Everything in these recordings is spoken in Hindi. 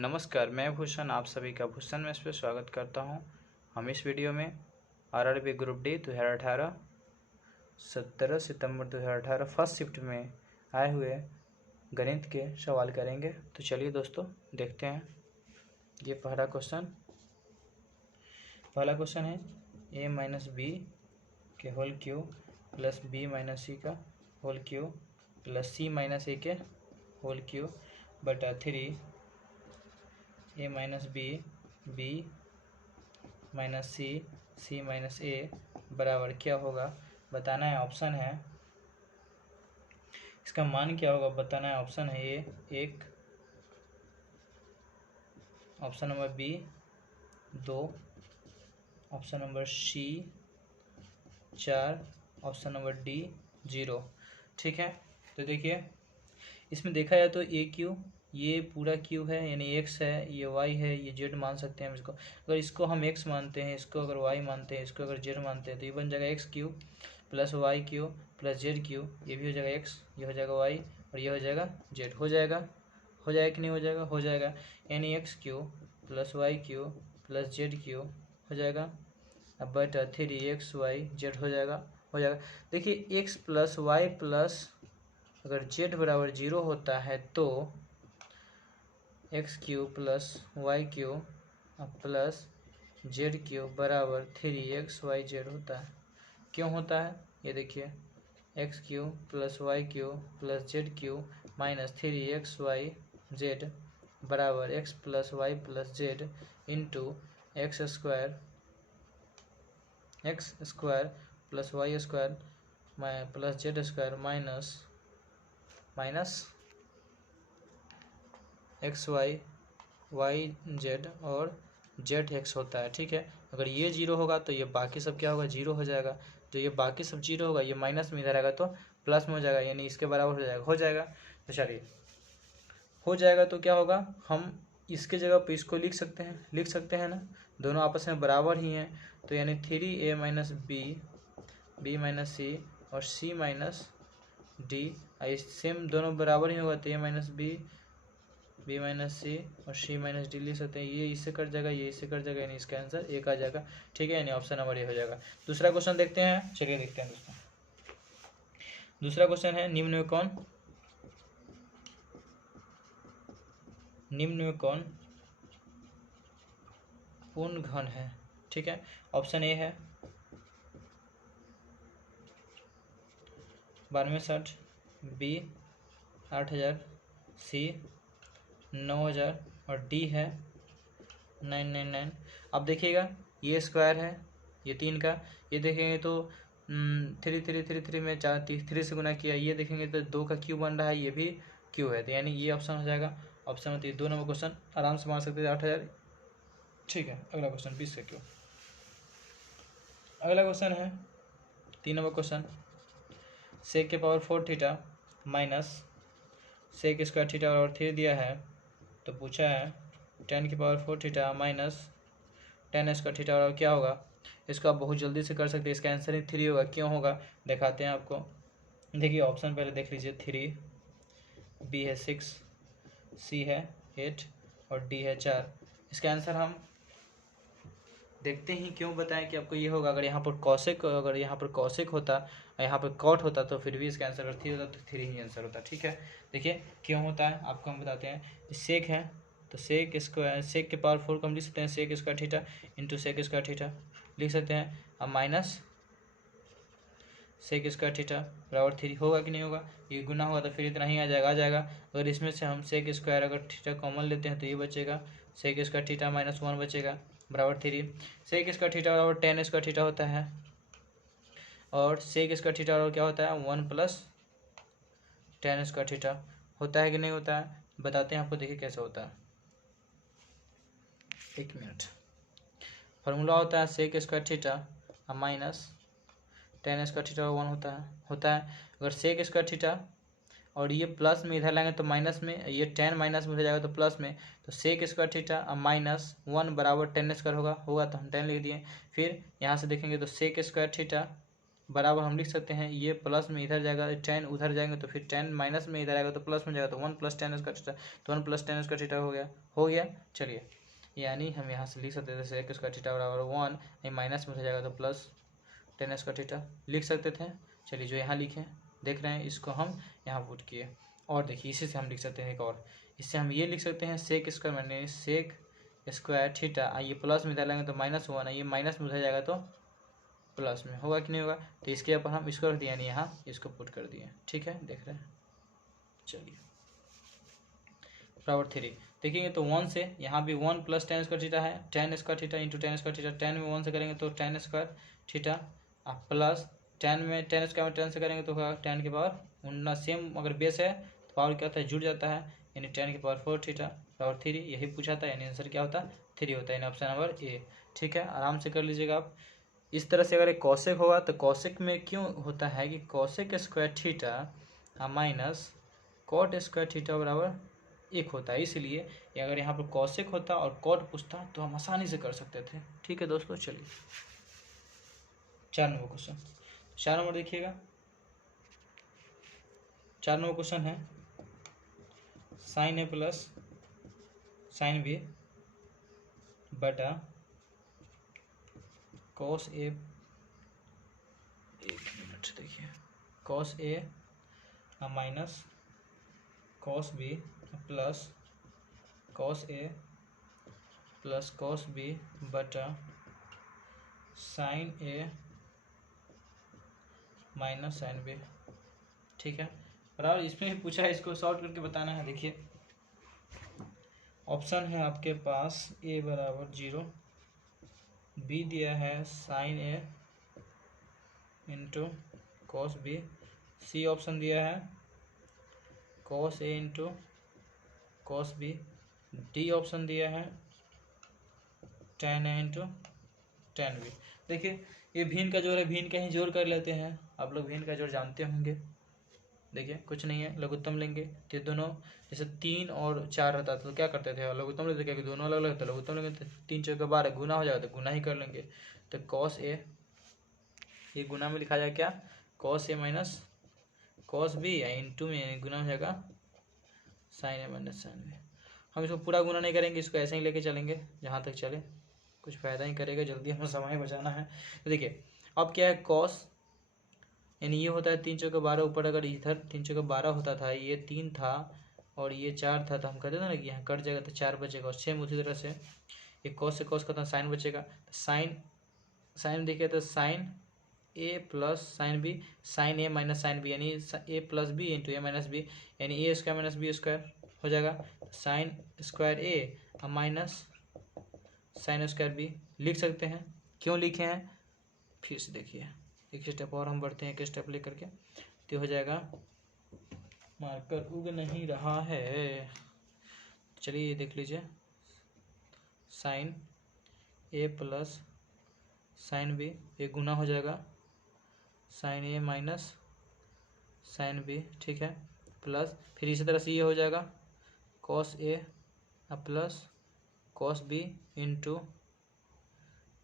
नमस्कार, मैं भूषण आप सभी का भूषण में इस पर स्वागत करता हूं। हम इस वीडियो में आरआरबी ग्रुप डी 2018 17 सितंबर 2018 फर्स्ट शिफ्ट में आए हुए गणित के सवाल करेंगे। तो चलिए दोस्तों देखते हैं। ये पहला क्वेश्चन है a माइनस बी के whole cube plus B minus C का whole cube plus C minus A के होल क्यूब बटा 3 A minus B minus C minus A बराबर क्या होगा बताना है। ऑप्शन है, इसका मान क्या होगा बताना है। ऑप्शन है A 1, option number B 2, option number C 4, option number D 0। ठीक है, तो देखिए इसमें देखा जाए तो ए क्यू ये पूरा क्यू है यानी एक्स है, ये वाई है, ये जेड मान सकते हैं हम इसको। अगर इसको हम एक्स मानते हैं, इसको अगर वाई मानते हैं, इसको अगर जेड मानते हैं तो ये बन जाएगा x Q plus y Q plus z q. ये भी हो जाएगा एक्स, ये हो जाएगा वाई और ये हो जाएगा जेड। हो जाएगा कि नहीं हो जाएगा? हो जाएगा, यानी x Q plus y Q plus z q हो जाएगा। अब बटा 3 XY जेड हो जाएगा। देखिए एक्स प्लस वाई प्लस अगर जेड बराबर 0 होता है तो x Q plus y Q plus z q बराबर 3XY जेड होता है। क्यों होता है ये देखिए, x Q plus y Q plus z cube minus 3XY z बराबर x plus y plus z into x square plus y square plus z square minus x y z और जेड एक्स होता है। ठीक है, अगर ये 0 होगा तो ये बाकी सब क्या होगा? 0 हो जाएगा। जो ये बाकी सब 0 होगा ये माइनस में इधर आएगा तो प्लस में हो जाएगा, यानी इसके बराबर हो जाएगा। तो चलिए हो जाएगा तो क्या होगा, हम इसके जगह पे इसको लिख सकते हैं ना, दोनों आपस में बराबर ही हैं। तो यानी 3A माइनस बी माइनस सी और सी माइनस डी सेम दोनों बराबर ही होगा तो ए माइनस बी माइनस सी और सी माइनस डी लिख सकते हैं। ये इससे कट जाएगा, ये इससे कट जाएगा, यानी इसका आंसर एक आ जाएगा। ठीक है, यानी ऑप्शन नंबर ए हो जाएगा। दूसरा क्वेश्चन देखते हैं, चलिए देखते हैं दोस्तों। दूसरा क्वेश्चन है निम्न में कौन पूर्ण घन है? ठीक है, ऑप्शन ए है 9260, बी 8000, सी 9000 और डी है 999। अब देखिएगा ये स्क्वायर है, ये 3 का, ये देखेंगे तो 3 में 3 से गुना किया, ये देखेंगे तो 2 का क्यू बन रहा है, ये भी क्यू है, तो यानी ये ऑप्शन हो जाएगा। ऑप्शन होती है 2 नंबर क्वेश्चन, आराम से मान सकते थे 8000। ठीक है, अगला क्वेश्चन 20 का क्यू। अगला क्वेश्चन है 3 नंबर क्वेश्चन, सेक के power 4 theta minus sec square theta और 3 दिया है। तो पूछा है 10 की power 4 theta minus 10 square theta और क्या होगा। इसको आप बहुत जल्दी से कर सकते हैं, इसका आंसर ही 3 होगा। क्यों होगा दिखाते हैं आपको। देखिए ऑप्शन पहले देख लीजिए, 3, बी है 6, सी है 8 और डी है 4। इसका आंसर हम देखते ही क्यों बताएं कि आपको ये होगा। अगर यहाँ पर कौशिक होता, यहाँ पर कॉट होता तो फिर भी इसका आंसर अगर 3 होता तो 3 ही आंसर होता। ठीक है, देखिए क्यों होता है आपको हम बताते हैं। सेक है तो सेक के पावर 4 को हम लिख सकते हैं sec square theta into sec square theta लिख सकते हैं। अब माइनस सेक स्क्वायर थीटा बराबर 3 होगा कि नहीं होगा? ये गुना होगा तो फिर इतना ही आ जाएगा। अगर इसमें से हम सेक स्क्वायर अगर थीटा कॉमन लेते हैं तो ये बचेगा सेक स्क्वायर थीटा माइनस 1 बचेगा बराबर 3। सेक स्क्वायर थीटा बराबर 10 स्क्वायर थीटा होता है और सेक स्क्वायर थीटा बराबर क्या होता है 1 प्लस 10 स्क्वायर थीटा होता है कि नहीं होता है? बताते हैं आपको, देखिए कैसे होता है। 1 मिनट। फार्मूला होता है sec square theta minus 10 square theta 1 होता है। अगर सेक स्क्वायर थीटा और ये प्लस में इधर लाएंगे तो माइनस में, ये 10 माइनस में हो जाएगा तो प्लस में, तो सेक स्क्वायर थीटा माइनस 1 बराबर 10 स्क्वायर होगा तो हम 10 लिख दिए। फिर यहाँ से देखेंगे तो सेक स्क्वायर थीटा बराबर हम लिख सकते हैं, ये प्लस में इधर जाएगा, टेन उधर जाएंगे तो फिर टेन माइनस में इधर आएगा तो प्लस में जाएगा, तो 1 + tan स्क्वायर थीटा, तो 1 + tan स्क्वायर थीटा हो गया। चलिए, यानी हम यहाँ से लिख सकते थे सेक स्क्वायर थीटा बराबर 1, ये माइनस में हो जाएगा तो प्लस tan स्क्वायर थीटा लिख सकते थे। चलिए, जो यहाँ लिखे देख रहे हैं, इसको हम यहाँ पुट किए। और देखिए, इसी से हम लिख सकते हैं एक और, इससे हम ये लिख सकते हैं sec square minus sec square theta, ये प्लस में डालेंगे तो -1, ये माइनस में उधर जाएगा तो प्लस में, होगा कि नहीं होगा। तो इसके ऊपर हम इसको रख दिया, यानी यहाँ इसको पुट कर दिए। ठीक है, देख रहे हैं। चलिए, बराबर 3 देखेंगे तो 1 से यहाँ भी 1 + tan स्क्वायर थीटा है, tan square theta into tan square theta, 10 में 1 से करेंगे तो tan स्क्वायर थीटा, प्लस 10 में tan स्क्वायर में 10 से करेंगे तो होगा tan की पावर उन्ना, सेम अगर बेस है तो पावर क्या होता है, जुड़ जाता है, यानी tan की पावर 4 थीटा बराबर 3, यही पूछा था, यानी आंसर क्या होता है 3 होता है, यानी ऑप्शन नंबर ए। ठीक है, आराम से कर लीजिएगा आप। इस तरह से अगर एक कॉसेक होगा तो कॉसेक में क्यों होता है कि cosec square theta minus cot square theta बराबर 1 होता है, इसलिए अगर यहाँ पर कॉसेक होता और कॉट पूछता तो हम आसानी से कर सकते थे। ठीक है दोस्तों, चलिए 4 नंबर क्वेश्चन। 4 नंबर देखिएगा, 4 नंबर क्वेश्चन है sin A + sin B बटा cos A, एक मिनट देखिए, cos A minus cos B plus cos A plus cos B बटा sin A minus sin B। ठीक है, बराबर इसमें भी पूछा है, इसको सॉल्व करके बताना है। देखिए, ऑप्शन है आपके पास A बराबर 0, B दिया है sin A into cos B, C option दिया है cos A into cos B, D option दिया है tan A into tan B। देखिए, ये भिन्न का जोड़ है, भिन्न का ही जोड़ कर लेते हैं, आप लोग भिन्न का जोड़ जानते होंगे। देखिए, कुछ नहीं है, लघुत्तम लेंगे तो ये दोनों, जैसे 3 और 4 रहता था तो क्या करते थे, लघुत्तम लेते, क्या कि दोनों अलग अलग, तो लघुत्तम लेंगे तो 3 × 12 गुना हो जाएगा, तो गुना ही कर लेंगे। तो cos A, ये गुना में लिखा जाए क्या, cos A minus cos B, या इंटू में गुना हो जाएगा sin A minus sin B। हम इसको पूरा गुना नहीं करेंगे, इसको ऐसे ही लेके चलेंगे जहाँ तक चले, कुछ फ़ायदा ही करेगा, जल्दी हमें समय बचाना है। तो देखिए, अब क्या है, cos यानी ये होता है 3 × 12, ऊपर अगर इधर 3 × 12 होता था, ये 3 था और ये 4 था, तो हम कहते थे ना कि यहाँ कट जाएगा तो 4 बचेगा, और सेम उसी तरह से ये cos से cos खत्म, साइन बचेगा, तो साइन देखिए तो sin A plus sin B, sin A minus sin B, यानी A + B into A minus B, यानी A square minus B square हो जाएगा, sin square A minus sin square B लिख सकते हैं। क्यों लिखे हैं, फिर से देखिए, एक स्टेप और हम बढ़ते हैं, एक स्टेप लेकर के, तो हो जाएगा, मार्कर उग नहीं रहा है, चलिए ये देख लीजिए, sin A plus sin B, ये गुना हो जाएगा sin A minus sin B। ठीक है, प्लस फिर इसी तरह से ये हो जाएगा cos A plus cos B into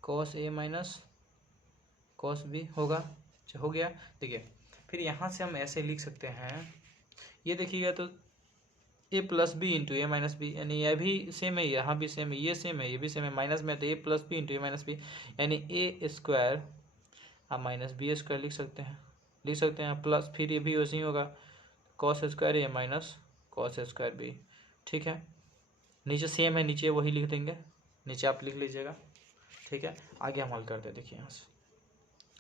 cos A minus cos B होगा। अच्छा, हो गया। देखिए, फिर यहाँ से हम ऐसे लिख सकते हैं, ये देखिएगा तो A + B into A minus B, यानी यह भी सेम है, यहाँ भी सेम है, ये सेम है, ये भी सेम है, माइनस में तो A + B into A minus B, यानी A स्क्वायर आप माइनस B स्क्वायर लिख सकते हैं, प्लस फिर ये भी वैसे ही होगा cos square A minus cos square B। ठीक है, नीचे सेम है, नीचे वही लिख देंगे, नीचे आप लिख लीजिएगा। ठीक है, आगे हम हल करते हैं। देखिए, यहाँ से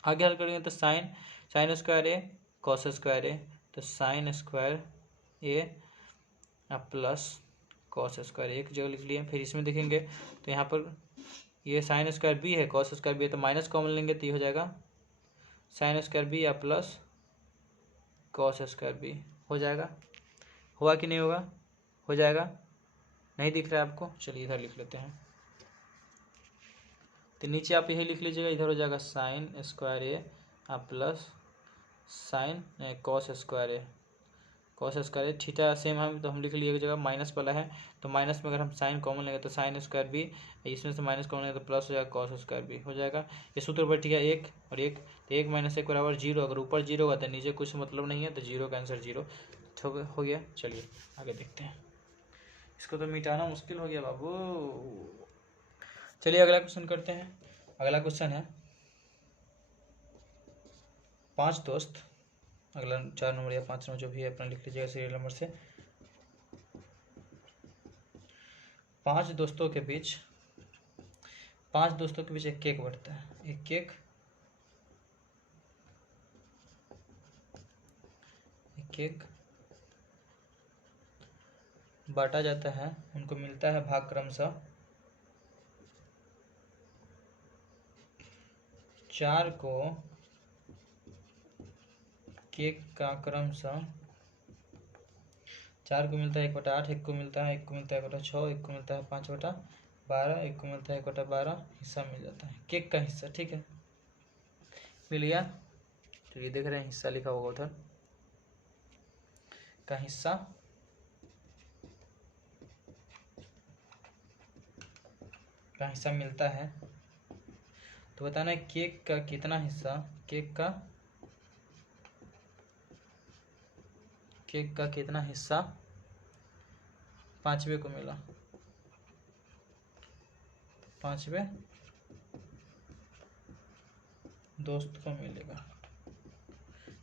आगे हल करेंगे तो sine square A cos square A, तो sine square A plus cos square एक जगह लिख लिए। फिर इसमें देखेंगे तो यहाँ पर ये साइन स्क्वायर B है, cos स्क्वायर B है, तो माइनस कॉमन लेंगे तो ये हो जाएगा साइन स्क्वायर B या प्लस cos स्क्वायर B हो जाएगा। हुआ कि नहीं होगा, हो जाएगा, नहीं दिख रहा है आपको, चलिए इधर लिख लेते हैं, तो नीचे आप यही लिख लीजिएगा, इधर हो जाएगा sine square A plus sign cos square A, cos square है। थीटा सेम है तो हम लिख लिए एक जगह माइनस वाला है, तो माइनस में अगर हम साइन कॉमन लेंगे तो साइन स्क्वायर भी, इसमें से माइनस कॉमन लेंगे तो प्लस हो जाएगा, कॉस स्क्वायर भी हो जाएगा। ये सूत्र पर ठीक है, एक और एक, तो 1 - 1 बराबर 0। अगर ऊपर 0 होगा तो नीचे कुछ मतलब नहीं है, तो 0 का आंसर 0 हो गया। चलिए आगे देखते हैं, इसको तो मिटाना मुश्किल हो गया बाबू। चलिए अगला क्वेश्चन करते हैं। अगला क्वेश्चन है 5 दोस्त, अगला 4 नंबर या 5 नंबर जो भी है अपना लिख लीजिएगा सीरियल नंबर से। 5 दोस्तों के बीच एक केक बंटता है। एक केक बांटा जाता है, उनको मिलता है भाग क्रमशः 4 को केक का क्रमशः 4 को मिलता है 1/8, 1 को मिलता है 1/6, 1 को मिलता है 5/12, 1 को मिलता है 1/12 हिस्सा मिल जाता है, केक का हिस्सा। ठीक है, मिल गया। तो ये देख रहे हैं हिस्सा लिखा होगा उधर, का हिस्सा मिलता है। तो बताना है केक का कितना हिस्सा, केक का कितना हिस्सा 5वें को मिला, 5वें दोस्त को मिलेगा।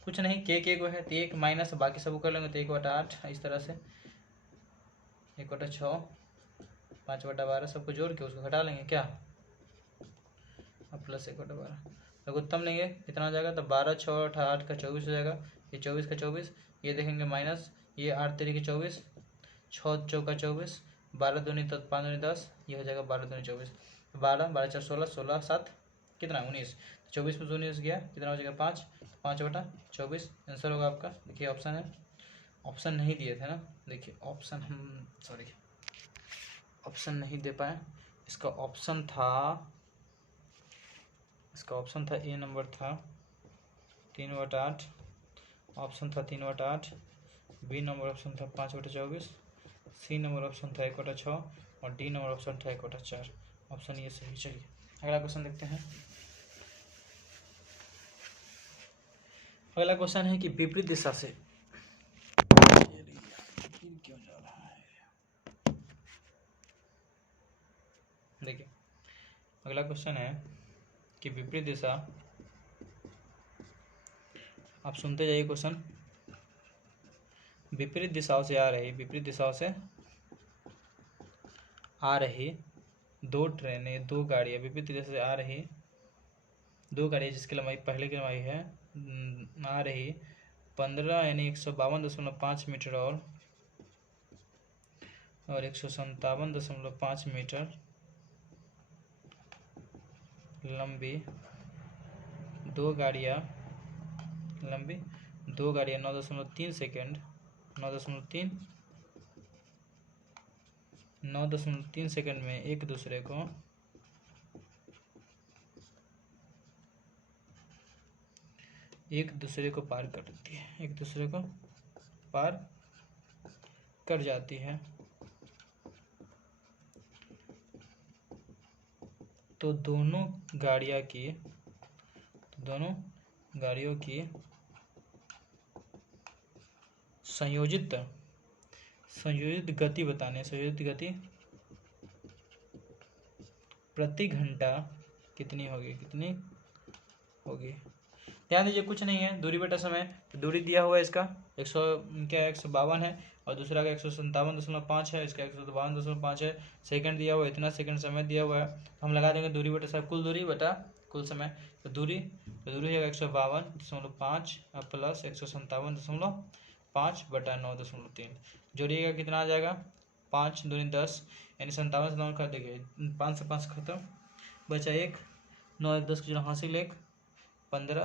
कुछ नहीं, केक एक है तो 1 माइनस बाकी सब कर लेंगे तो 1/8, इस तरह से 1/6, 5/12 सबको जोड़ के उसको घटा लेंगे क्या, अब प्लस 1/12 लघुत्तम लेंगे कितना हो जाएगा, तो 12 6 8 का 24 हो जाएगा। ये 24 का 24, ये देखेंगे माइनस, ये 8 3 के 24, 6 चौका 24, 12 दूनी 5 दूनी 10, ये हो जाएगा 12 दूनी 24, 12 12 4 16, 16 7 कितना 19, 24 में 19 गया, कितना हो जाएगा 5, 5/24 आंसर होगा आपका। देखिए ऑप्शन है, ऑप्शन नहीं दिए थे ना, देखिए ऑप्शन हम ऑप्शन नहीं दे पाए। इसका ऑप्शन था ए नंबर था 3/8, ऑप्शन था 3/8, बी नंबर ऑप्शन था 5/24, सी नंबर ऑप्शन था 1/6 और डी नंबर ऑप्शन था 1/4। ऑप्शन ये सही। चलिए अगला क्वेश्चन देखते हैं। अगला क्वेश्चन है कि विपरीत दिशा से क्यों जा रहा है, देखिए अगला क्वेश्चन है कि विपरीत दिशा, आप सुनते जाइए क्वेश्चन। विपरीत दिशाओं से आ रही 2 ट्रेनें, 2 गाड़ियाँ, विपरीत दिशा से आ रही 2 गाड़ियाँ जिसकी लंबाई पहले की लंबाई है आ रही 15 यानी 152.5 मीटर और 157.5 मीटर लंबी 2 गाड़ियाँ 9.3 सेकेंड 9.3 सेकेंड में एक दूसरे को पार करती है, एक दूसरे को पार कर जाती है। तो दोनों गाड़ियों की संयोजित गति बताने, संयोजित गति प्रति घंटा कितनी होगी, ध्यान दीजिए कुछ नहीं है, दूरी बटा समय, दूरी दिया हुआ है इसका 152 है और दूसरा का 157.5 है, इसका 152.5 है, सेकंड दिया हुआ है इतना, सेकंड समय दिया हुआ है, हम लगा देंगे दूरी बटा समय, कुल दूरी बटा कुल समय, तो दूरी है 152.5 प्लस 157.5 बटा 9.3, जोड़िएगा कितना आ जाएगा 5 दूनी 10 यानी 57 से 9 कर देंगे, 5 से 5 खत्म, बचा 1, 9 1 10 के जो हासिल 1 15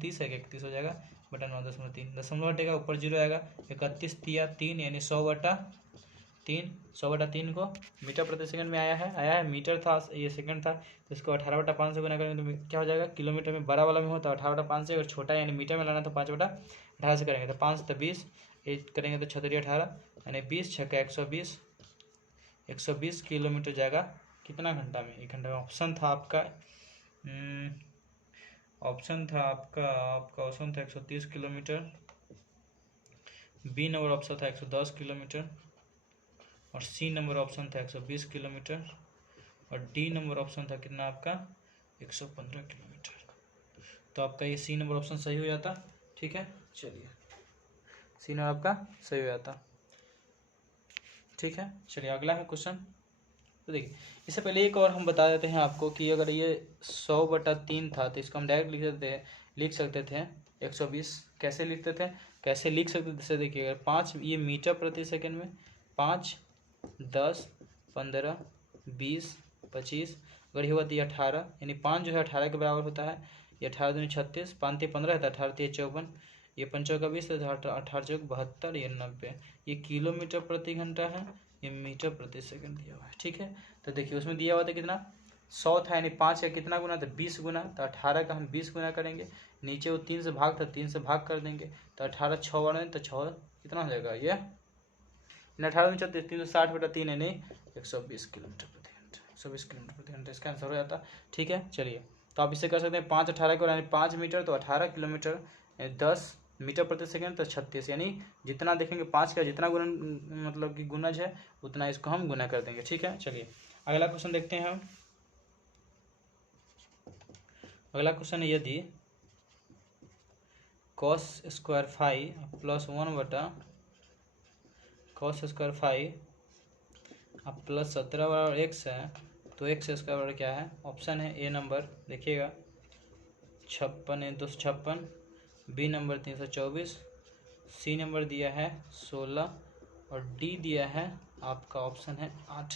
30 है 31 हो जाएगा बटा 9.3, दशमलव हटेगा ऊपर 0 आएगा, 31 तिया 3 यानी 100/3 को मीटर प्रति सेकंड में आया है, मीटर था ये सेकंड था, तो इसको 18/5 से गुना करेंगे तो क्या हो जाएगा, किलोमीटर में बड़ा वाला में होता है 18/5 से, और छोटा यानी मीटर में लाना तो 5/18 से करेंगे तो 5 तो 20 8 करेंगे तो 6 3 18 यानी 20 छक्का 120, 120 किलोमीटर जाएगा कितना घंटा में? 1 घंटा में। ऑप्शन था आपका ऑप्शन था 130 किलोमीटर, बी नंबर ऑप्शन था 110 किलोमीटर, और सी नंबर ऑप्शन था 120 किलोमीटर, और डी नंबर ऑप्शन था कितना आपका 115 किलोमीटर। तो आपका ये सी नंबर ऑप्शन सही हो जाता। ठीक है, चलिए सी नंबर आपका सही हो जाता। ठीक है, चलिए अगला है क्वेश्चन। तो देखिए इससे पहले एक और हम बता देते हैं आपको कि अगर ये 100/3 था तो इसको हम डायरेक्ट लिख सकते थे 120। कैसे लिखते थे, कैसे लिख सकते थे? जैसे देखिए अगर 5 ये मीटर प्रति सेकंड में 5 10 15 20 25 अगर ये हुआ तो ये 18, यानी 5 जो है 18 के बराबर होता है। ये 18 दूनी 36, 5 3 15 है तो 18 3 54, ये 5 का 20 है तो 18 चौक 72, ये 90। ये किलोमीटर प्रति घंटा है, ये मीटर प्रति सेकंड दिया हुआ है। ठीक है, तो देखिए उसमें दिया हुआ था कितना 100 था, यानी 5 का कितना गुना था 20 गुना, तो 18 का हम 20 गुना करेंगे। नीचे वो 3 से भाग था, 3 से भाग कर देंगे तो 18 6 बने तो 6 कितना हो जाएगा ये 18 36 360/3 यानी 120 किलोमीटर प्रति घंटा, 120 किलोमीटर प्रति घंटा इसका आंसर हो जाता। ठीक है, चलिए तो आप इससे कर सकते हैं 5 18 को यानी 5 मीटर तो 18 किलोमीटर, 10 मीटर प्रति सेकंड तो 36, यानी जितना देखेंगे 5 का जितना गुना मतलब कि गुणज है उतना इसको हम गुना कर देंगे। ठीक है, चलिए अगला क्वेश्चन देखते हैं हम। अगला क्वेश्चन है यदि cos square five plus 1/cos² अब प्लस 17 बराबर x है तो x स्क्वायर बराबर क्या है? ऑप्शन है ए नंबर देखिएगा 56 256, बी नंबर 324, सी नंबर दिया है 16 और डी दिया है आपका ऑप्शन है 8।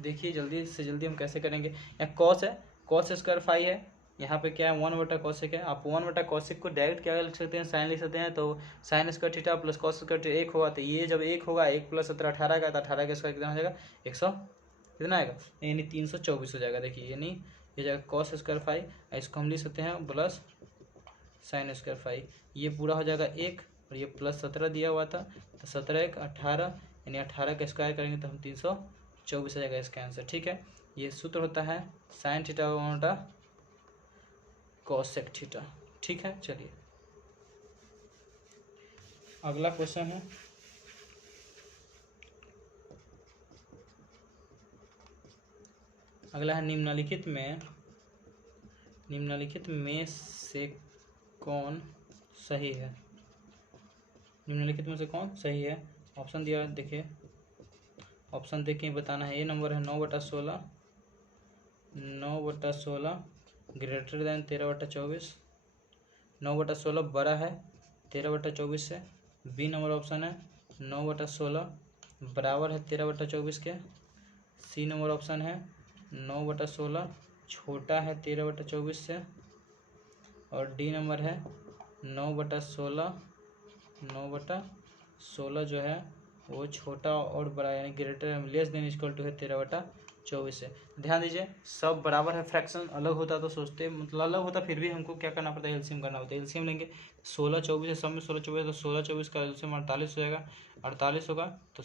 देखिए जल्दी से जल्दी हम कैसे करेंगे। यहाँ कॉस है, cos स्क्वायर फाइव है, यहाँ पे क्या है 1/cosec है। आप 1/cosec को डायरेक्ट क्या लिख सकते हैं, साइन लिख सकते हैं। तो sine square theta plus cos square theta 1 होगा, तो ये जब 1 होगा 1 + 17 18 का, तो 18 का स्क्वायर कितना हो जाएगा 100 कितना आएगा यानी 324 हो जाएगा। देखिए यानी ये जाएगा cos स्क्वायर फाइव, इसको हम लिख सकते हैं प्लस साइन स्क्वायर फाइव, ये पूरा हो जाएगा 1 और ये प्लस 17 दिया हुआ था तो 17 1 18 यानी 18 का स्क्वायर करेंगे तो हम 324 आ जाएगा इसका आंसर। ठीक है, ये सूत्र होता है साइन थीटा बटा कोसेक थीटा। ठीक है, चलिए अगला क्वेश्चन है। अगला है निम्नलिखित में से कौन सही है? निम्नलिखित में से कौन सही है? ऑप्शन दिया देखिए, ऑप्शन देख के बताना है। ए नंबर है 9/16, 9/16 ग्रेटर देन 13/24, 9/16 बड़ा है 13/24 से। बी नंबर ऑप्शन है 9/16 बराबर है 13/24 के। सी नंबर ऑप्शन है 9/16 छोटा है 13/24 से। और डी नंबर है 9/16 जो है वो छोटा और बड़ा यानी greater less than equal to है 13/24 से। ध्यान दीजिए सब बराबर है, फ्रैक्शन अलग होता तो सोचते मतलब अलग होता, फिर भी हमको क्या करना पड़ता है एलसीएम करना होता है। एलसीएम लेंगे 16 24 है, सब में 16 24 तो 16 24 का एलसीएम 48 हो जाएगा। 48 होगा तो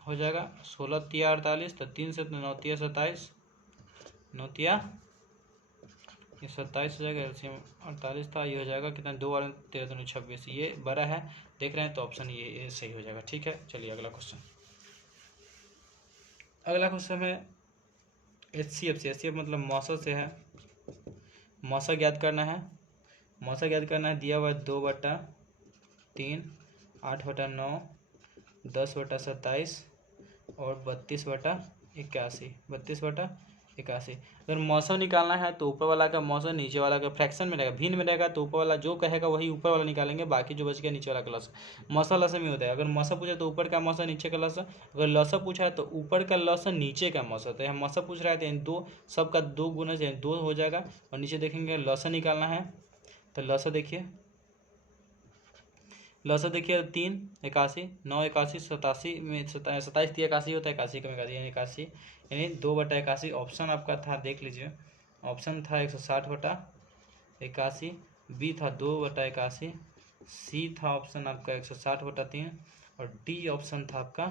हो जाएगा 16 3 48 तो 3 से 9 3 27, 9 3 ये 27 हो जाएगा। एलसीएम 48 था, ये हो जाएगा कितना 2 और 13 दूनी 26, ये बड़ा है देख रहे हैं तो ऑप्शन ये सही हो जाएगा। ठीक है, चलिए अगला क्वेश्चन। अगला क्वेश्चन है HCF से। HCF मतलब मौसा से है। मौसा ज्ञात करना है, मौसा ज्ञात करना है। दिया हुआ 2/3 8/9 10/27 और 32/81, 32/81। अगर मौसम निकालना है तो ऊपर वाला का मौसम नीचे वाला का फ्रैक्शन में रहेगा, भिन्न में रहेगा तो ऊपर वाला जो कहेगा वही ऊपर वाला निकालेंगे, बाकी जो बच गया नीचे वाला का लसा। मौसा लसा में होता है, अगर मौसा पूछा तो ऊपर का मौसा नीचे का लसा, अगर लसा पूछा है तो ऊपर का लसा नीचे का मौसा। तो यहाँ मौसा पूछ रहा है तो इन दो सबका 2 गुना से 2 हो जाएगा। और नीचे देखेंगे लसा निकालना है तो लसा देखिए 3 81 9 81 87 में 27 3 81 होता है, 81 का 81 यानी 81 यानी 2/81। ऑप्शन आपका था देख लीजिए, ऑप्शन था 160/81, बी था 2/81 सी था ऑप्शन आपका 160/3 और डी ऑप्शन था आपका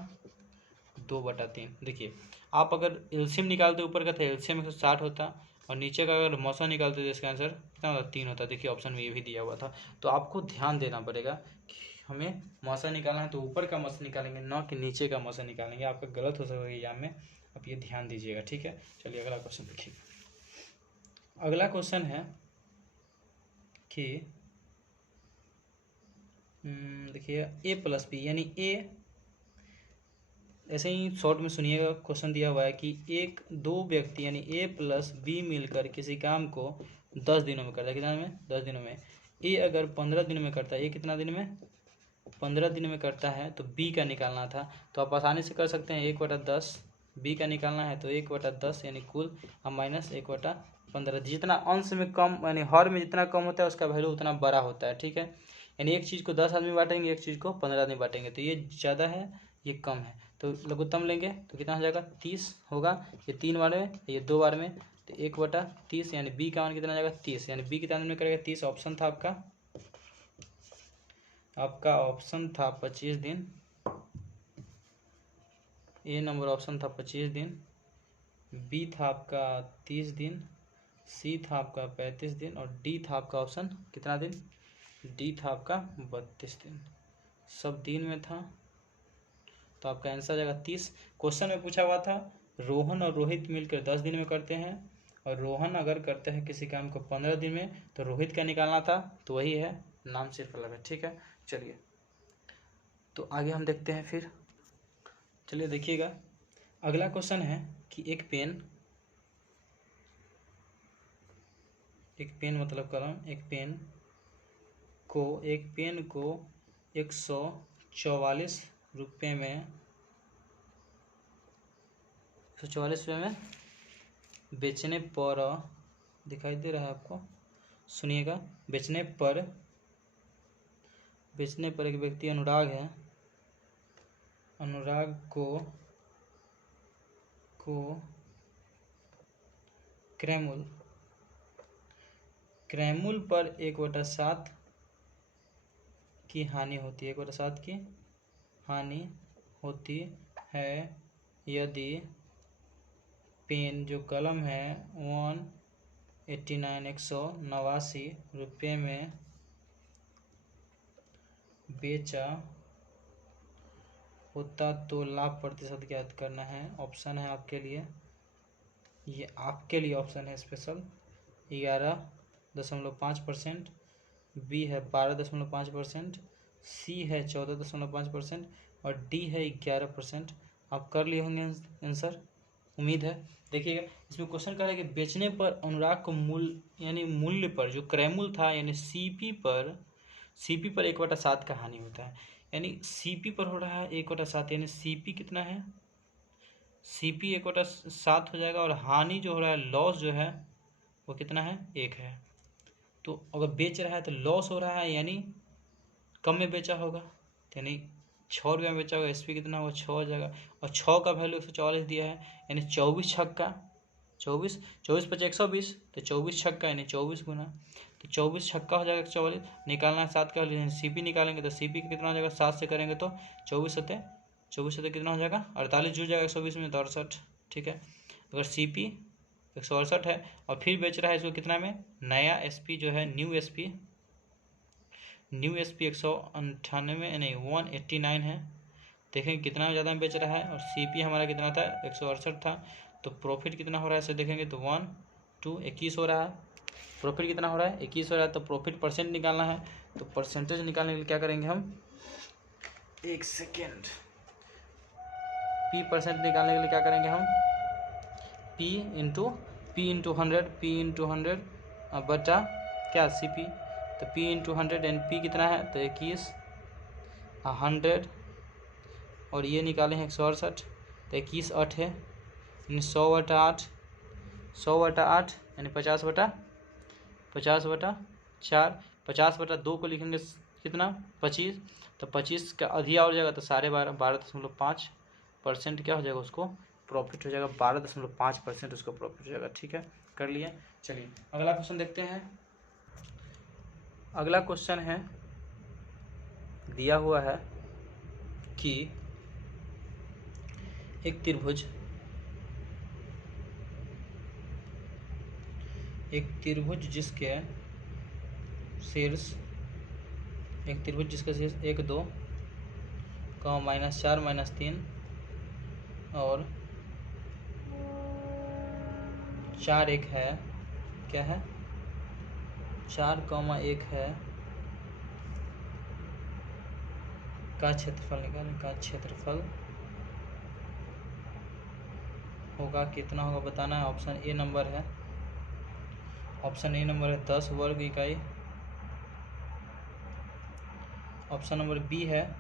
2/3। देखिए आप अगर एलसीएम निकालते ऊपर का था एलसीएम 160 होता और नीचे का अगर मौसा निकालते तो इसका आंसर कितना होता 3 होता। देखिए ऑप्शन में ये भी दिया हुआ था। तो आपको ध्यान देना पड़ेगा कि हमें मौसा निकालना है तो ऊपर का मौसा निकालेंगे न कि नीचे का मौसा निकालेंगे। आपका गलत हो सकता है एग्जाम में, आप ये ध्यान दीजिएगा, ठीक है। चलिए अगला क्वेश्चन देखिए। अगला क्वेश्चन है कि देखिए a+b यानी a, ऐसे ही शॉर्ट में सुनिएगा। क्वेश्चन दिया हुआ है कि दो व्यक्ति यानी a+b मिलकर किसी काम को 10 दिनों में करता है। कितना में? 10 दिनों में। a अगर 15 दिनों में करता है, a कितना दिन में? 15 दिन में करता है, तो b का निकालना था। तो आप आसानी से कर सकते हैं 1/10। b का निकालना है तो 1/10 यानी कुल माइनस 1/15। जितना अंश में कम यानी हर में जितना कम होता है उसका वैल्यू उतना बड़ा होता है, ठीक है। यानी एक चीज़ को 10 आदमी बांटेंगे, एक चीज़ को 15 आदमी बांटेंगे, तो ये ज़्यादा है ये कम है। तो लघुत्तम लेंगे तो कितना हो जाएगा? 30 होगा। ये 3 बार में, ये 2 बार में, तो 1/30 यानी बी का मान कितना जाएगा? 30। यानी बी कितना दिन में करेगा? 30। ऑप्शन था आपका ऑप्शन था 25 दिन। ए नंबर ऑप्शन था 25 दिन, बी था आपका 30 दिन, सी था आपका 35 दिन और डी था आपका ऑप्शन कितना दिन? डी था आपका 32 दिन। सब दिन में था तो आपका आंसर जाएगा 30। क्वेश्चन में पूछा हुआ था रोहन और रोहित मिलकर 10 दिन में करते हैं और रोहन अगर करते हैं किसी काम को 15 दिन में, तो रोहित का निकालना था। तो वही है, नाम सिर्फ अलग है, ठीक है। चलिए तो आगे हम देखते हैं फिर। चलिए देखिएगा, अगला क्वेश्चन है कि एक पेन मतलब कलम, एक पेन को 144 रुपये में बेचने पर, दिखाई दे रहा है आपको, सुनिएगा। बेचने पर एक व्यक्ति अनुराग है, अनुराग को क्रैमुल पर 1/7 की हानि होती है, 1/7 की हानि होती है यदि पेन जो कलम है 189 रुपये में बेचा होता तो लाभ प्रतिशत ज्ञात करना है। ऑप्शन है आपके लिए, ये आपके लिए ऑप्शन है स्पेशल। 11.5%, बी है 12.5%, सी है 14.5% और डी है 11%। आप कर लिए होंगे आंसर, उम्मीद है। देखिएगा इसमें क्वेश्चन कह रहा है कि बेचने पर अनुराग को मूल्य यानी मूल्य पर जो क्रैमुल था यानी सीपी पर 1/7 का हानि होता है। यानी सीपी पर हो रहा है 1/7, यानी सीपी कितना है? सीपी 1/7 हो जाएगा और हानि जो हो रहा है, लॉस जो है वो कितना है? 1 है। तो अगर बेच रहा है तो लॉस हो रहा है, यानी कम में बेचा होगा, यानी 6 रुपये में बेचा होगा। एसपी कितना होगा? 6 हो जाएगा और 6 का वैल्यू 144 दिया है, यानी 24 छक्का 24 5 120, तो 24 छक्का यानी 24 गुना, तो 24 छक्का हो जाएगा 144। निकालना है 7 का, सीपी निकालेंगे तो सीपी का कितना हो जाएगा? 7 से करेंगे तो 24 सत्ते कितना हो जाएगा? 48 जुड़ जाएगा 120 में, 68, ठीक है। अगर सीपी 168 है और फिर बेच रहा है इसको कितना में? नया एसपी जो है न्यू एसपी 198 नहीं 189 है। देखेंगे कितना ज़्यादा में बेच रहा है और सीपी हमारा कितना था? 168 था। तो प्रॉफिट कितना हो रहा है इसे देखेंगे तो 21 हो रहा है। प्रॉफिट कितना हो रहा है? 21 हो रहा है। तो प्रॉफिट परसेंट निकालना है, तो परसेंटेज निकालने के लिए क्या करेंगे हम? एक सेकेंड, पी परसेंट निकालने के लिए क्या करेंगे हम? P इंटू 100 बटा क्या? CP। तो P इंटू 100 एंड P कितना है? तो 21 100 और ये निकाले हैं 168, तो 21 8 है, यानी 100/8 यानी 50/4। 50/2 को लिखेंगे कितना? 25। तो 25 का अधिया हो जाएगा तो 12.5% क्या हो जाएगा? उसको प्रॉफिट हो जाएगा। 12.5% उसका प्रॉफिट हो जाएगा, ठीक है। कर लिए। चलिए अगला क्वेश्चन देखते हैं। अगला क्वेश्चन है दिया हुआ है कि एक त्रिभुज जिसके शीर्ष 1 2 -4 -3 और 4 1 है, क्या है 4, 1 है, का क्षेत्रफल निकालें। का क्षेत्रफल होगा कितना होगा बताना है। ऑप्शन ए नंबर है, 10 वर्ग इकाई। ऑप्शन नंबर बी है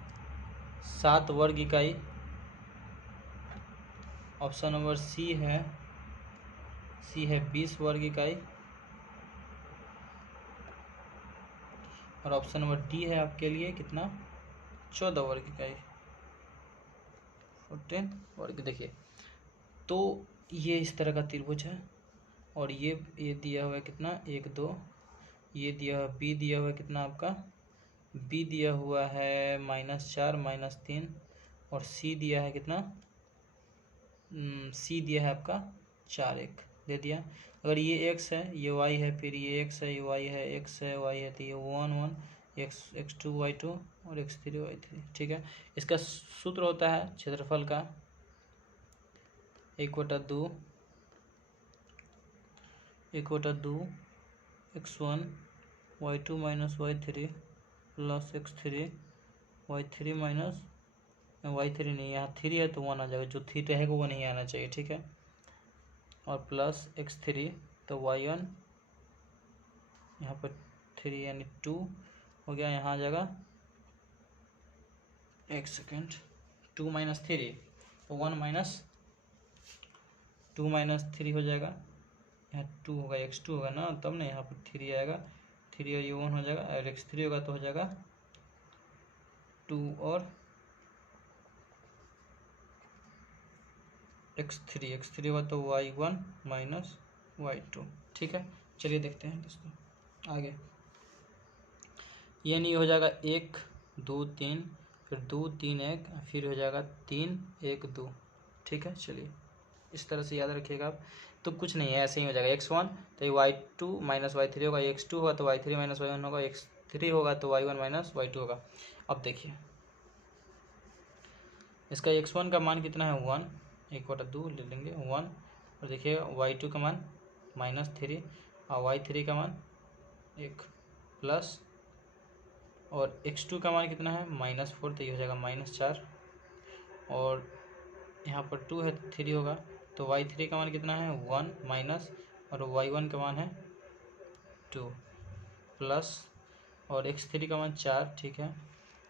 7 वर्ग इकाई। ऑप्शन नंबर सी है 20 वर्ग इकाई। और ऑप्शन नंबर डी है आपके लिए कितना 14 वर्ग इकाई, 14 वर्ग। देखिए तो ये इस तरह का त्रिभुज है और ये दिया हुआ है कितना 1 2, ये दिया हुआ बी दिया हुआ है कितना आपका बी दिया हुआ है -4 -3 और सी दिया है कितना सी दिया है आपका 4 1 दे दिया। अगर ये x है ये y है, फिर ये x है ये y है, x है y है, तो ये 1 1 x2 y2 और x3 y3। ठीक है, इसका सूत्र होता है क्षेत्रफल का 1/2 x1 y2 - y3 plus x3 y3 minus y3 नहीं, यहाँ 3 है तो 1 आ जाएगा, जो 3 रहेगा वो नहीं आना चाहिए। ठीक है, और प्लस x3 तो y1 यहाँ पर 3 यानी 2 हो गया, यहाँ आ जाएगा 1 सेकेंड 2 - 3 तो 1 -2 - 3 हो जाएगा, यहाँ 2 होगा x2 होगा ना, तब ना यहाँ पर 3 आएगा, 3 और ये 1 हो जाएगा, और x3 होगा तो हो जाएगा 2 और x3 होगा तो y1 माइनस y2। ठीक है, चलिए देखते हैं दोस्तों आगे। ये नहीं हो जाएगा 1 2 3 फिर 2 3 1 फिर हो जाएगा 3 1 2। ठीक है, चलिए इस तरह से याद रखिएगा आप, तो कुछ नहीं है ऐसे ही हो जाएगा। x1 तो ये y2 - y3 होगा, x2 होगा तो y3 - y1 होगा, x3 होगा तो y1 - y2 होगा। अब देखिए इसका x1 का मान कितना है 1, 1/2 ले लेंगे 1, और देखिए y2 का मान -3 और y3 का मान 1 प्लस, और x2 का मान कितना है -4 तो ये हो जाएगा -4, और यहाँ पर 2 है तो 3 होगा, तो y3 का मान कितना है 1 माइनस, और y1 का मान है 2 प्लस, और x3 का मान 4। ठीक है,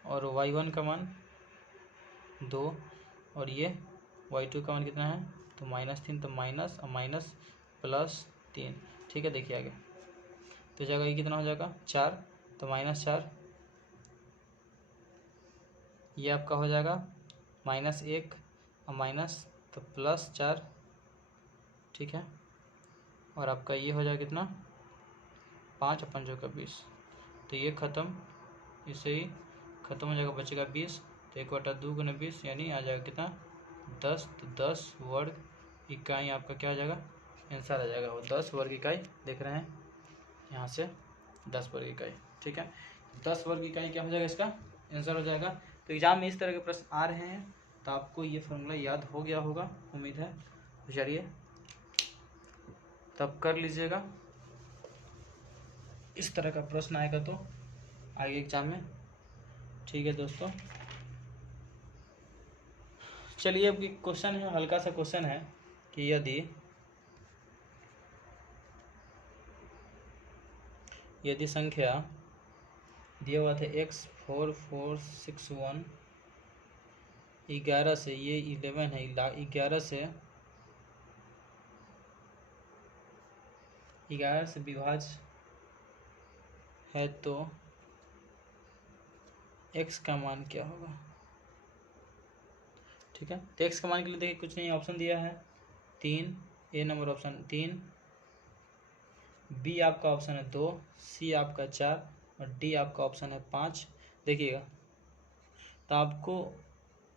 और y1 का मान 2, और ये y2 का मान कितना है तो -3, तो माइनस और माइनस प्लस 3। ठीक है, देखिए आगे तो जगह ये कितना हो जाएगा 4, तो -4, ये आपका हो जाएगा -1 और माइनस तो +4। ठीक है, और आपका ये हो जाएगा कितना 5/20, तो ये ख़त्म, इसे ही ख़त्म हो जाएगा, बचेगा 20, तो 1/2 × 20 यानी आ जाएगा कितना 10, तो 10 वर्ग इकाई आपका क्या आ जाएगा आंसर आ जाएगा, वो 10 वर्ग इकाई देख रहे हैं यहाँ से 10 वर्ग इकाई। ठीक है, 10 वर्ग इकाई क्या हो जाएगा इसका आंसर हो जाएगा। तो एग्जाम में इस तरह के प्रश्न आ रहे हैं, तो आपको ये फॉर्मूला याद हो गया होगा, उम्मीद है। तो चलिए तब कर लीजिएगा, इस तरह का प्रश्न आएगा तो आगे एग्जाम में। ठीक है दोस्तों, चलिए अब क्वेश्चन है, हल्का सा क्वेश्चन है कि यदि संख्या दिया हुआ था x4461 11 से, ये 11 है, 11 से विभाज्य है, तो x का मान क्या होगा। ठीक है, तो x का मान के लिए देखिए कुछ नहीं, ऑप्शन दिया है 3, ए नंबर ऑप्शन 3, बी आपका ऑप्शन है 2, सी आपका 4 और डी आपका ऑप्शन है 5। देखिएगा तो आपको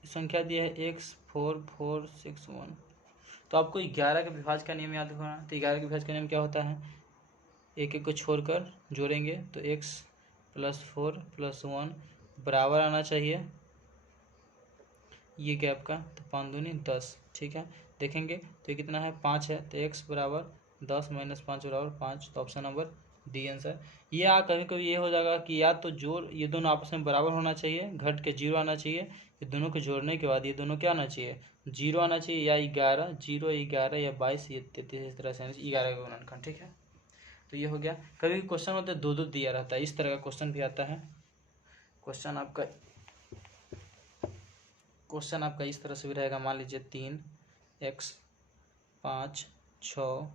संख्या दिया है x4461, तो आपको 11 के विभाज्य का नियम याद होगा। तो 11 के विभाज्य का नियम क्या होता है, एक एक को छोड़कर जोड़ेंगे तो x + 4 + 1 बराबर आना चाहिए ये गैप का, तो 5 दूनी 10। ठीक है, देखेंगे तो ये कितना है, 5 है, तो x बराबर 10 - 5 बराबर 5, तो ऑप्शन नंबर डी आंसर। ये कभी कभी ये हो जाएगा कि या तो जोड़ ये दोनों आपस में बराबर होना चाहिए, घट के 0 आना चाहिए, ये दोनों को जोड़ने के बाद ये दोनों क्या आना चाहिए, 0 आना चाहिए, या 11 0 11 या 22 या 33, इस तरह से 11 का गुणनखंड। ठीक है, तो ये हो गया। कभी क्वेश्चन होता है 2 दिया रहता है, इस तरह का क्वेश्चन भी आता है। क्वेश्चन आपका इस तरह से भी रहेगा, मान लीजिए 3x 5 6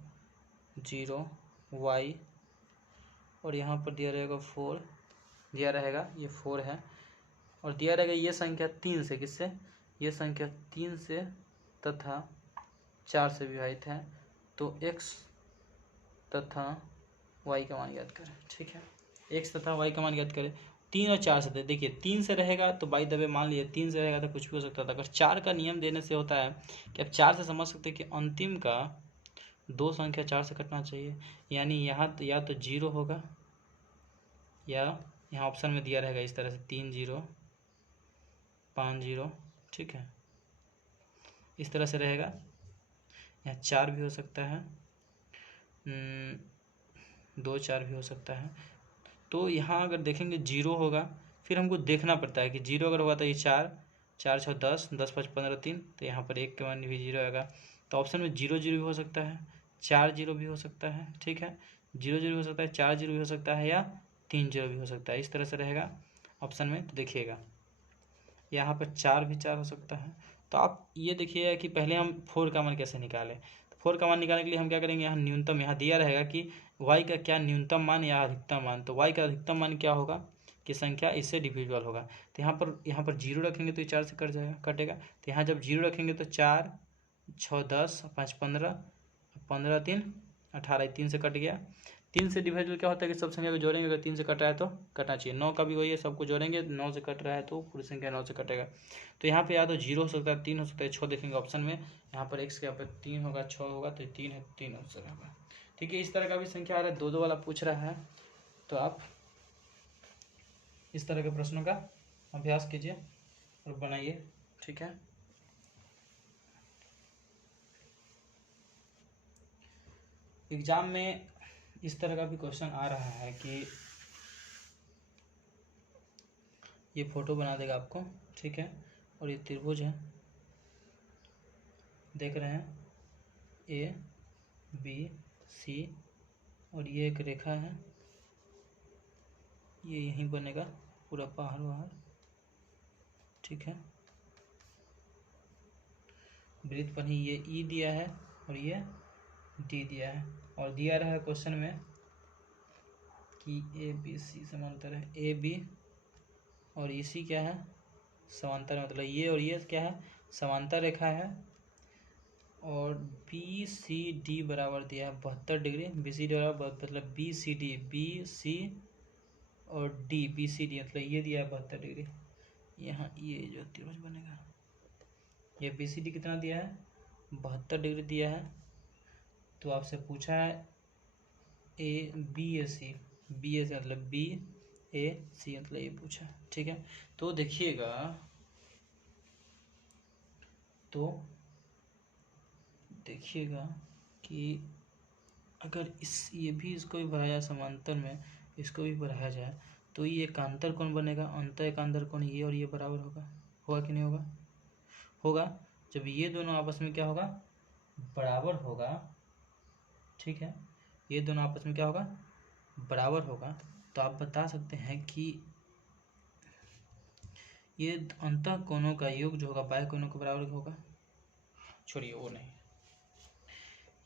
0 y और यहाँ पर दिया रहेगा 4 दिया रहेगा, ये 4 है, और दिया रहेगा ये संख्या 3 से, किससे, ये संख्या 3 से तथा 4 से विभाजित है, तो x तथा y का मान ज्ञात करें। ठीक है, x तथा y का मान ज्ञात करें। 3 और 4 से देखिए, 3 से रहेगा तो बाई द वे मान लीजिए 3 से रहेगा तो कुछ भी हो सकता था। अगर 4 का नियम देने से होता है कि आप 4 से समझ सकते हैं कि अंतिम का 2 संख्या 4 से कटना चाहिए, यानी यहाँ तो या तो 0 होगा या यहाँ ऑप्शन में दिया रहेगा इस तरह से 3 0 5 0। ठीक है, इस तरह से रहेगा, यहाँ 4 भी हो सकता है, 2 4 भी हो सकता है। तो यहाँ अगर देखेंगे 0 होगा, फिर हमको देखना पड़ता है कि 0 अगर होगा तो ये 4 4 6 10 10 5 15 3, तो यहाँ पर 1 के मान भी 0 आएगा, तो ऑप्शन में 0 0 भी हो सकता है, 4 0 भी हो सकता है। ठीक है, 0 0 भी हो सकता है, 4 0 भी हो सकता है, या 3 0 भी हो सकता है, इस तरह से रहेगा ऑप्शन में। तो देखिएगा यहाँ पर 4 भी 4 हो सकता है। तो आप ये देखिएगा कि पहले हम 4 का मान कैसे निकालें। तो 4 का मान निकालने के लिए हम क्या करेंगे, यहाँ न्यूनतम यहाँ दिया रहेगा कि y का क्या न्यूनतम मान या अधिकतम मान, तो y का अधिकतम मान क्या होगा कि संख्या इससे डिविजिबल होगा। तो यहाँ पर 0 रखेंगे तो ये 4 से कट जाएगा, कटेगा। तो यहाँ जब 0 रखेंगे तो 4 6 10 5 15 15 3 18, 3 से कट गया। 3 से डिवाइड क्या होता है कि सब संख्या को जोड़ेंगे, अगर 3 से कट रहा है तो कटना चाहिए। 9 का भी वही है, सबको जोड़ेंगे, 9 से कट रहा है तो पूरी संख्या 9 से कटेगा। तो यहाँ पे या तो 0 हो सकता है, 3 हो सकता है, 6 देखेंगे ऑप्शन में। यहाँ पर x के यहाँ पर 3 होगा, 6 होगा, तो 3 है, 3 आंसर होगा। ठीक है, इस तरह का भी संख्या आ रहा है, 2 2 वाला पूछ रहा है, तो आप इस तरह के प्रश्नों का अभ्यास कीजिए और बनाइए। ठीक है, एग्जाम में इस तरह का भी क्वेश्चन आ रहा है कि ये फोटो बना देगा आपको। ठीक है, और ये त्रिभुज है, देख रहे हैं, ए बी सी, और ये एक रेखा है, ये यहीं बनेगा पूरा पहाड़ वहाड़। ठीक है, वृत्त पर ही ये ई दिया है और ये डी दिया है, और दिया रहा है क्वेश्चन में कि ए बी सी समांतर है, ए बी और ई सी क्या है, समांतर, मतलब ये और ये क्या है, समांतर रेखा है, और बी सी डी बराबर दिया है 72 डिग्री, बी सी डी बराबर मतलब B C D, B C और डी, बी सी डी मतलब ये दिया है 72 डिग्री। यहाँ ये जो त्रिभुज बनेगा, ये बी सी डी कितना दिया है, 72 डिग्री दिया है। तो आपसे पूछा है A B A C, B ए सी मतलब बी ए सी मतलब ये पूछा। ठीक है, तो देखिएगा, तो देखिएगा कि अगर ये भी इसको भी बढ़ाया समांतर में, इसको भी बढ़ाया जाए, तो ये एकांतर कोण बनेगा, अंत एकांतर कोण ये और ये बराबर होगा, होगा कि नहीं होगा, होगा। जब ये दोनों आपस में क्या होगा, बराबर होगा। ठीक है, ये दोनों आपस में क्या होगा, बराबर होगा, तो आप बता सकते हैं कि ये अंतः कोणों का योग जो होगा बाह्य कोणों के बराबर होगा। छोड़िए वो नहीं,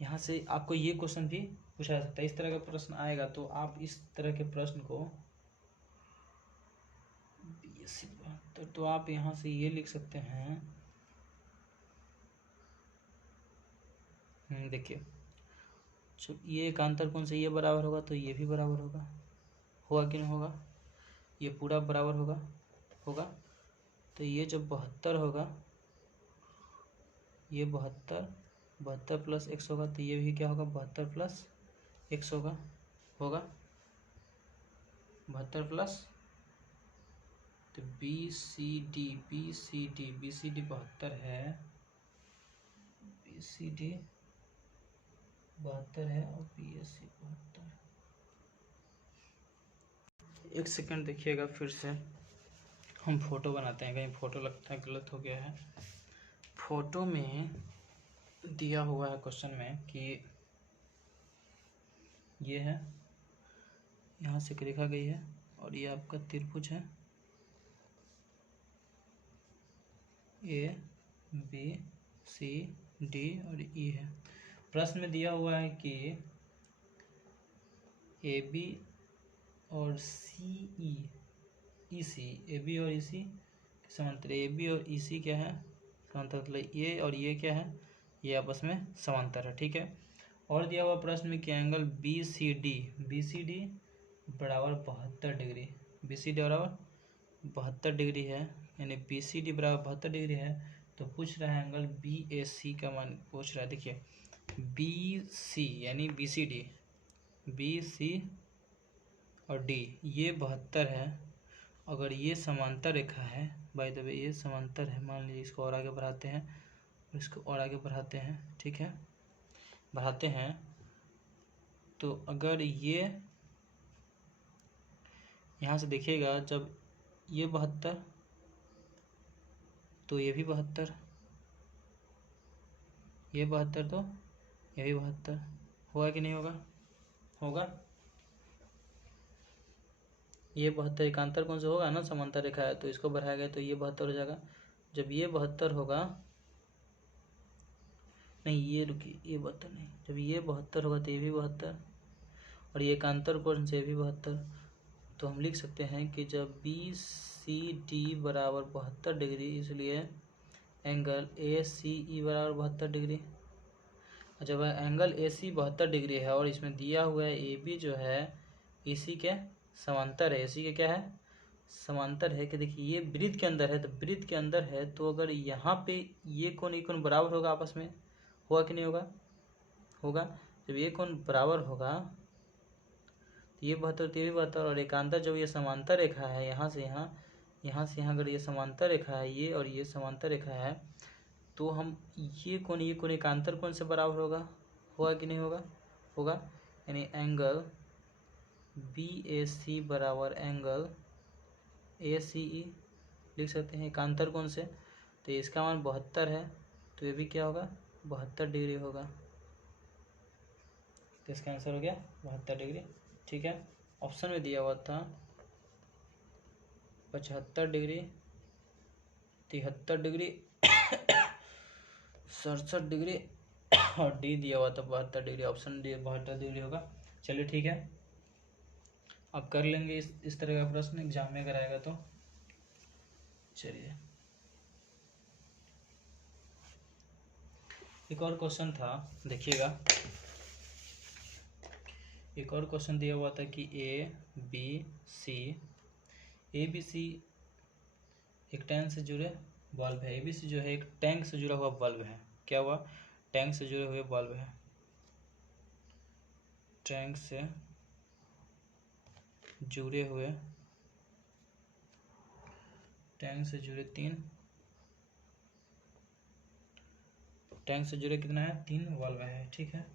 यहाँ से आपको ये क्वेश्चन भी पूछा जा सकता है, इस तरह का प्रश्न आएगा तो आप इस तरह के प्रश्न को तो आप यहाँ से ये लिख सकते हैं, देखिए ये एकांतर कोण से ये बराबर होगा तो ये भी बराबर होगा, होगा कि नहीं होगा, ये पूरा बराबर होगा, होगा। तो ये जब 72 होगा, ये 72 प्लस x होगा, तो ये भी क्या होगा 72 प्लस x होगा 72 प्लस, तो बी सी डी 72 है, बी सी डी 72 है और बी एस सी 72। एक सेकंड देखिएगा, फिर से हम फोटो बनाते हैं, कहीं फोटो लगता है गलत हो गया है। फोटो में दिया हुआ है क्वेश्चन में कि ये है, यहाँ से रेखा गई है और ये आपका त्रिभुज है, ए बी सी डी और ई है। प्रश्न में दिया हुआ है कि ए बी और सी ई सी, ए बी और ई सी समांतर, ए बी और ई सी क्या है समांतर, मतलब ये और ये क्या है, ये आपस में समांतर है, ठीक है। और दिया हुआ प्रश्न में कि एंगल बी सी डी बराबर 72 डिग्री, बी सी डी बराबर 72 डिग्री है, यानी बी सी डी बराबर 72 डिग्री है। तो पूछ रहा है एंगल बी ए सी का मान पूछ रहा है। देखिए बी सी यानी B C D, B C और डी ये 72 है। अगर ये समांतर रेखा है, बाय द वे ये समांतर है, मान लीजिए इसको और आगे बढ़ाते हैं, इसको और आगे बढ़ाते हैं, ठीक है, बढ़ाते हैं। तो अगर ये यहाँ से देखिएगा, जब ये 72 तो ये भी 72, ये 72 तो ये भी 72, होगा कि नहीं होगा, होगा। ये 72 एकांतर कौन से होगा ना, समांतर रेखा है, तो इसको बढ़ाया गया तो ये 72 हो जाएगा। जब ये 72 होगा, नहीं ये रुकिए, ये 72 नहीं, जब ये 72 होगा तो ये भी 72 और ये एकांतर कोण से भी 72। तो हम लिख सकते हैं कि जब बी सी डी बराबर 72 डिग्री, इसलिए एंगल ए सी ई बराबर 72 डिग्री। जब एंगल ए सी 72 डिग्री है और इसमें दिया हुआ है ए बी जो है इसी के समांतर है, इसी के क्या है समांतर है, कि देखिए ये वृत्त के अंदर है, तो वृत्त के अंदर है, तो अगर यहाँ पे ये कोण बराबर होगा आपस में, होगा कि नहीं होगा, होगा। जब ये कोण बराबर होगा तो ये 72 तो ये भी 72, और एकांतर जब ये समांतर रेखा है, यहाँ से यहाँ, यहाँ से यहाँ, अगर ये समांतर रेखा है ये और ये समांतर रेखा है, तो हम ये कोण एकांतर कोण से बराबर होगा, होगा कि नहीं होगा, होगा। यानी एंगल बी ए सी बराबर एंगल ए सी ई लिख सकते हैं एकांतर कोण से। तो इसका मान 72 है, तो ये भी क्या होगा 72 डिग्री होगा। तो इसका आंसर हो गया 72 डिग्री, ठीक है। ऑप्शन में दिया हुआ था 75 डिग्री, 73 डिग्री, 67 डिग्री और डी दिया हुआ था 72 डिग्री। ऑप्शन डी 72 डिग्री होगा। चलिए ठीक है, अब कर लेंगे इस तरह का प्रश्न एग्जाम में अगर आएगा तो। चलिए एक और क्वेश्चन था, देखिएगा। एक और क्वेश्चन दिया हुआ था कि ए बी सी एक टैंक से जुड़े बल्ब है। ए बी सी जो है एक टैंक से जुड़ा हुआ बल्ब है। क्या हुआ, टैंक से जुड़े हुए बल्ब है, टैंक से जुड़े हुए, टैंक से जुड़े टैंक से जुड़े कितना है 3 बल्ब है, ठीक है,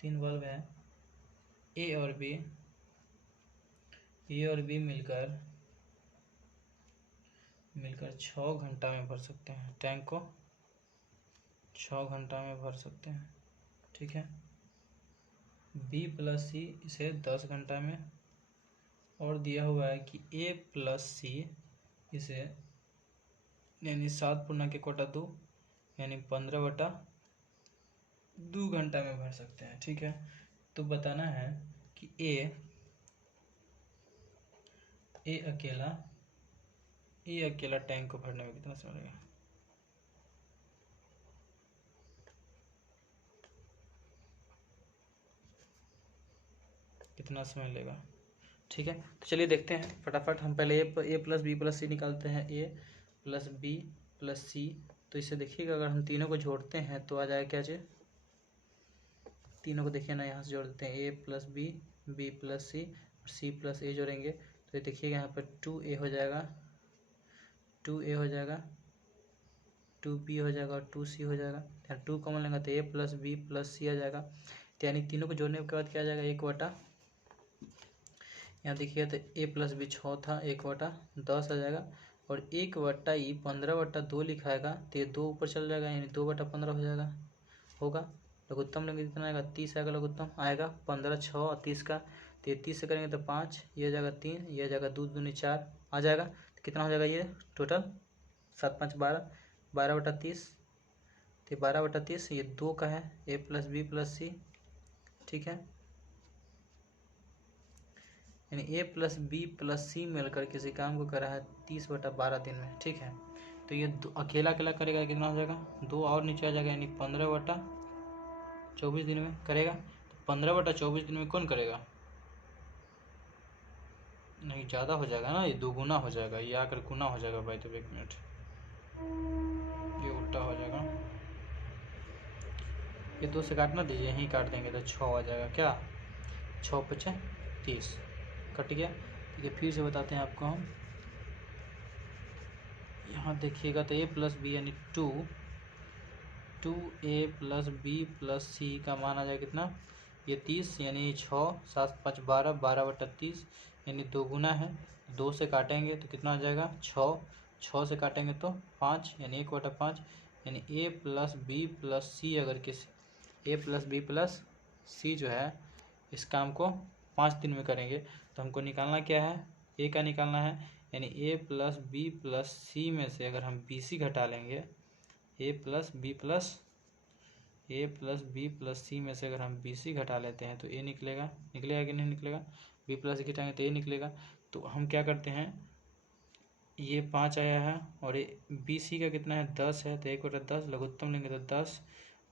3 बल्ब है। ए और बी मिलकर 6 घंटा में भर सकते हैं, टैंक को 6 घंटा में भर सकते हैं, ठीक है। बी प्लस सी इसे 10 घंटा में, और दिया हुआ है कि ए प्लस सी इसे यानी 7 पूर्णा के कोटा 2 यानी 15/2 घंटा में भर सकते हैं, ठीक है। तो बताना है कि ए अकेला टैंक को भरने में कितना समय लगेगा। कितना समय लेगा, ठीक है। तो चलिए देखते हैं फटाफट। हम पहले ए प्लस बी प्लस सी निकालते हैं। ए प्लस बी प्लस सी। तो इसे देखिएगा अगर हम तीनों को जोड़ते हैं तो आ जाएगा क्या जी, तीनों को देखिए ना, यहाँ से जोड़ देते हैं ए plus B, B plus C और सी प्लस ए जोड़ेंगे तो ये देखिएगा यहाँ पर 2a हो जाएगा, 2a हो जाएगा, 2b हो जाएगा और 2c हो जाएगा। यहाँ 2 कॉमन लेंगे तो a प्लस बी प्लस सी आ जाएगा। तो यानी तीनों को जोड़ने के बाद क्या आ जाएगा, 1/, यहाँ देखिए तो a प्लस बी 6 था, 1/10 आ जाएगा और 1/e 15/2 लिखाएगा तो ये 2 ऊपर चल जाएगा यानी 2/15 हो जाएगा, होगा। लघुत्तम लेंगे कितना आएगा, 30 आएगा, लघुत्तम आएगा 15, 6 और 30 का, तो ये 30 से करेंगे तो 5, ये आ जाएगा 3, ये आ जाएगा 2 दूनी 4 आ जाएगा। तो कितना हो जाएगा ये टोटल 7 5 12, 12/30, तो 12/30 ये 2 का है, a प्लस बी प्लस सी, ठीक है। यानी a प्लस बी प्लस सी मिलकर किसी काम को करा है 30/12 दिन में, ठीक है। तो ये अकेला अकेला करेगा कितना हो जाएगा, 2 और नीचे आ जाएगा यानी 15/24 दिन में करेगा। तो 15/24 दिन में कौन करेगा, नहीं ज़्यादा हो जाएगा ना, ये 2 गुना हो जाएगा, ये आकर गुना हो जाएगा भाई। तो 1 मिनट, ये उल्टा हो जाएगा, ये 2 से काटना दीजिए, यहीं काट देंगे तो 6 आ जाएगा, क्या 6 × 5 = 30 कट गया। ठीक है, फिर से बताते हैं आपको हम, यहाँ देखिएगा तो a प्लस बी यानी 2a प्लस बी प्लस सी का मान आ जाएगा कितना, ये 30 यानी 6 7 5 12, 12/30 यानी 2 गुना है, 2 से काटेंगे तो कितना आ जाएगा 6, 6 से काटेंगे तो 5 यानी 1/5 यानी a प्लस बी प्लस सी, अगर किसी a प्लस बी प्लस सी जो है इस काम को 5 दिन में करेंगे तो हमको निकालना क्या है, a का निकालना है। यानी a plus B plus C में से अगर हम बी सी घटा लेंगे, a plus B plus C में से अगर हम बी सी घटा लेते हैं तो a निकलेगा, निकलेगा कि नहीं निकलेगा, b प्लस घटाएंगे तो a निकलेगा। तो हम क्या करते हैं, ये 5 आया है और ये बी सी का कितना है 10 है, तो 1/10 लघुत्तम लेंगे तो 10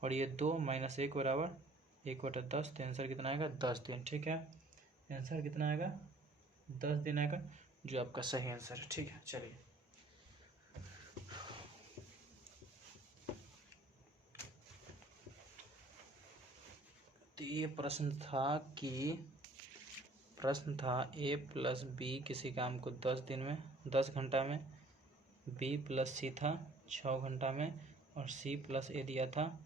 और ये 2 - 1 बराबर 1/10, तो आंसर कितना आएगा 10 दिन, ठीक है। आंसर कितना आएगा 10 दिन आएगा, जो आपका सही आंसर है, ठीक है। चलिए तो ये प्रश्न था a प्लस बी किसी काम को 10 दिन में 10 घंटा में, b प्लस सी था 6 घंटा में और c प्लस a दिया था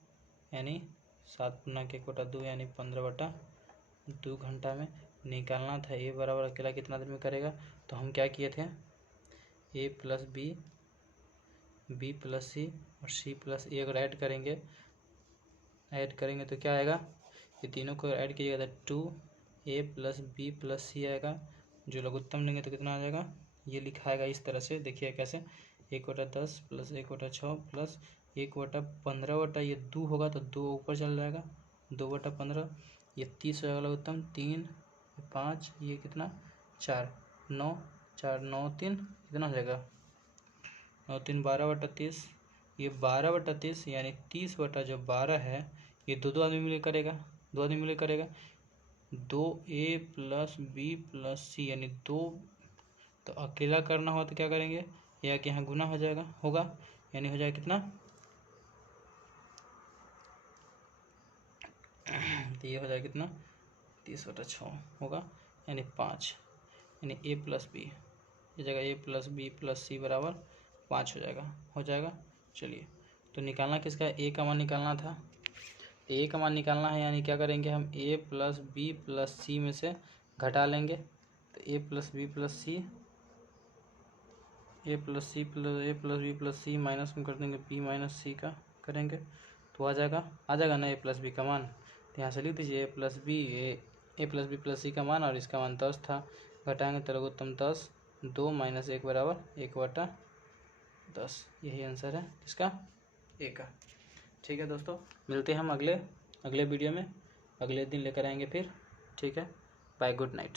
यानी 7 × 1/2 यानी 15/2 घंटा में। निकालना था a बराबर अकेला कितना दिन में करेगा, तो हम क्या किए थे, a plus B, B plus C और c प्लस a अगर ऐड करेंगे तो क्या आएगा, ये तीनों को ऐड कीजिएगा तो 2a प्लस बी प्लस सी आएगा, जो लघुत्तम लेंगे तो कितना आ जाएगा, ये लिखाएगा इस तरह से, देखिए कैसे 1/10 प्लस 1/6 प्लस 1/15 ये 2 होगा तो 2 ऊपर चल जाएगा 2/15, ये 30 हो जाएगा लघुत्तम, 3 5 ये कितना 4 9 4 9 3 कितना हो जाएगा 9 3 12/30, ये 12/30 यानी 30/12 है, ये दो आदमी मिलकर करेगा, 2 आदमी मिलकर करेगा, 2a प्लस बी प्लस सी यानी 2, तो अकेला करना हो तो क्या करेंगे, या कि यहाँ गुना हो जाएगा होगा, यानी हो जाएगा कितना, तो ये हो जाएगा कितना 30/6 होगा यानी 5, यानी a प्लस बी, ये जगह a प्लस बी प्लस सी बराबर 5 हो जाएगा। चलिए तो निकालना किसका है, a का मान निकालना था, a का मान निकालना है, यानी क्या करेंगे हम a plus B plus C में से घटा लेंगे, तो a plus B plus C, a plus B plus C minus में कर देंगे b माइनस सी का करेंगे तो आ जाएगा ना a प्लस बी का मान, तो यहाँ से लिख दीजिए a प्लस बी प्लस सी का मान और इसका मान 10 था, घटाएंगे तो लघुत्तम 10, 2 - 1 बराबर 1/10, यही आंसर है इसका ए का। ठीक है दोस्तों, मिलते हैं हम अगले वीडियो में, अगले दिन लेकर आएंगे फिर, ठीक है। Bye, good night.